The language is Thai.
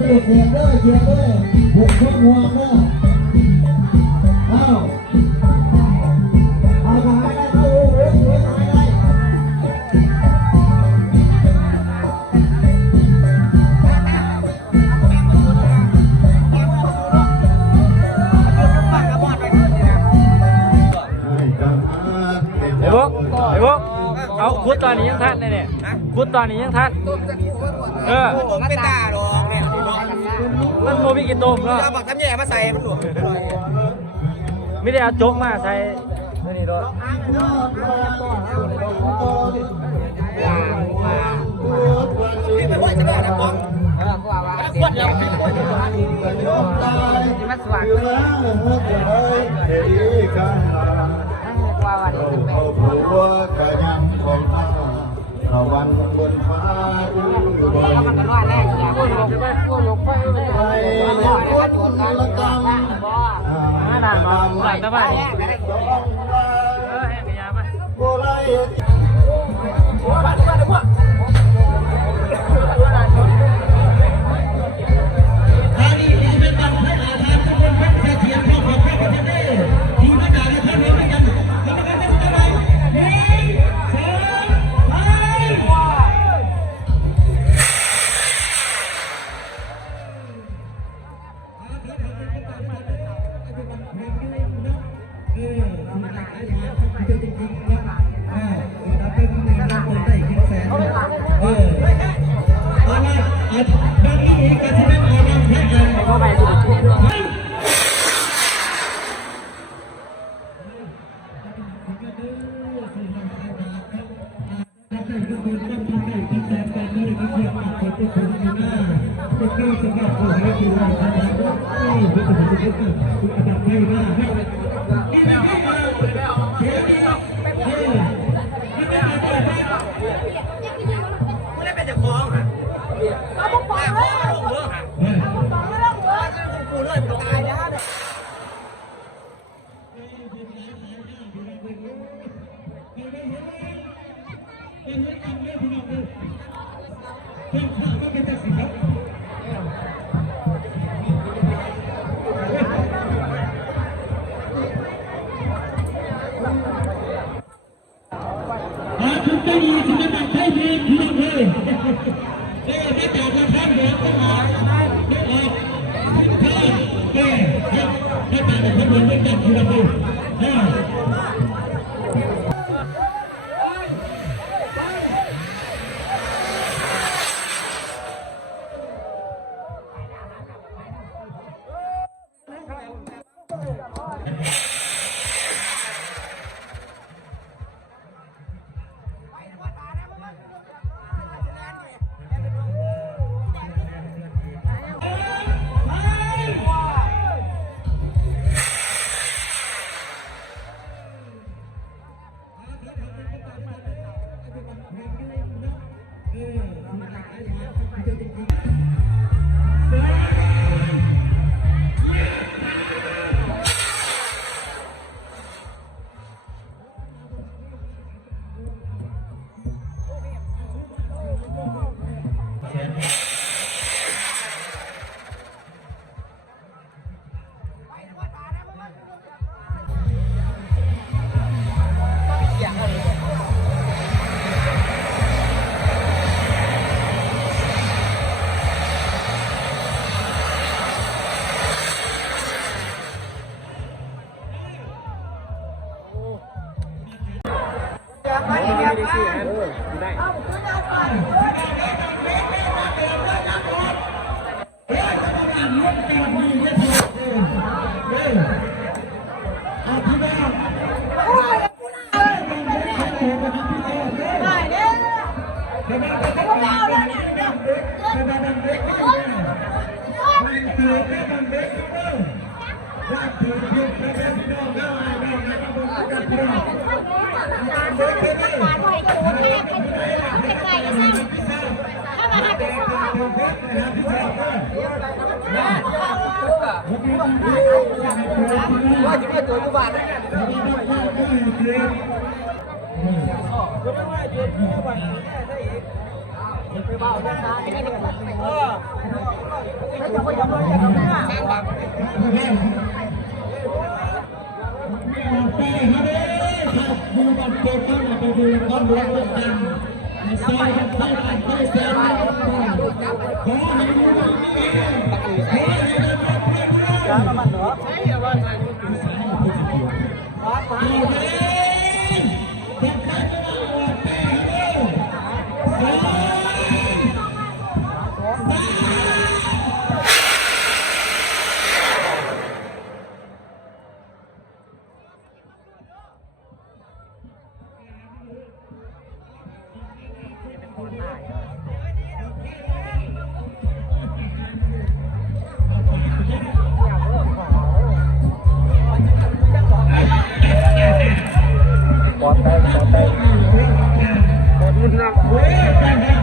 เสียเด้วยเสียด้วยบุกคนห่วงเนาะเอาไปหาได้เข้าหูไปหาได้ไอ้พวกเอาคุดตอนนี้ยังทันเนี่ยคุดตอนนี้ยังทันผมไม่ตาหรอกเนี่ยมันโมบิกินโดมเนาะจะบอกทำแย่มาใส่มันหลวมไม่ได้เอาโจ๊กมาใส่นี่รถพี่ไปว่าจะได้นะป้องก็ว่าขวดเดียวพี่มันสว่างว่าวันนี้เป็นหัวกระยำของข้าตะวันบนฟ้าดูบนมันก็ว่าแรกอย่างพวกลงไปพวกลงไปคนละกำไม่นานมาหลังตะวันแห้งขยาไปโบราณทุกท่านที่มาตัดให้ดีพี่น้องเลยไม่จากมาท่านเดียวก็มาไม่ออกท่านไม่จากมาท่านเดียวไม่จับพี่น้องเลยว่าจะไม่ตัวกูบาดไปเบาเรื่องนั้นนี่ก็ ปอดแตกปอดแตก เว้ย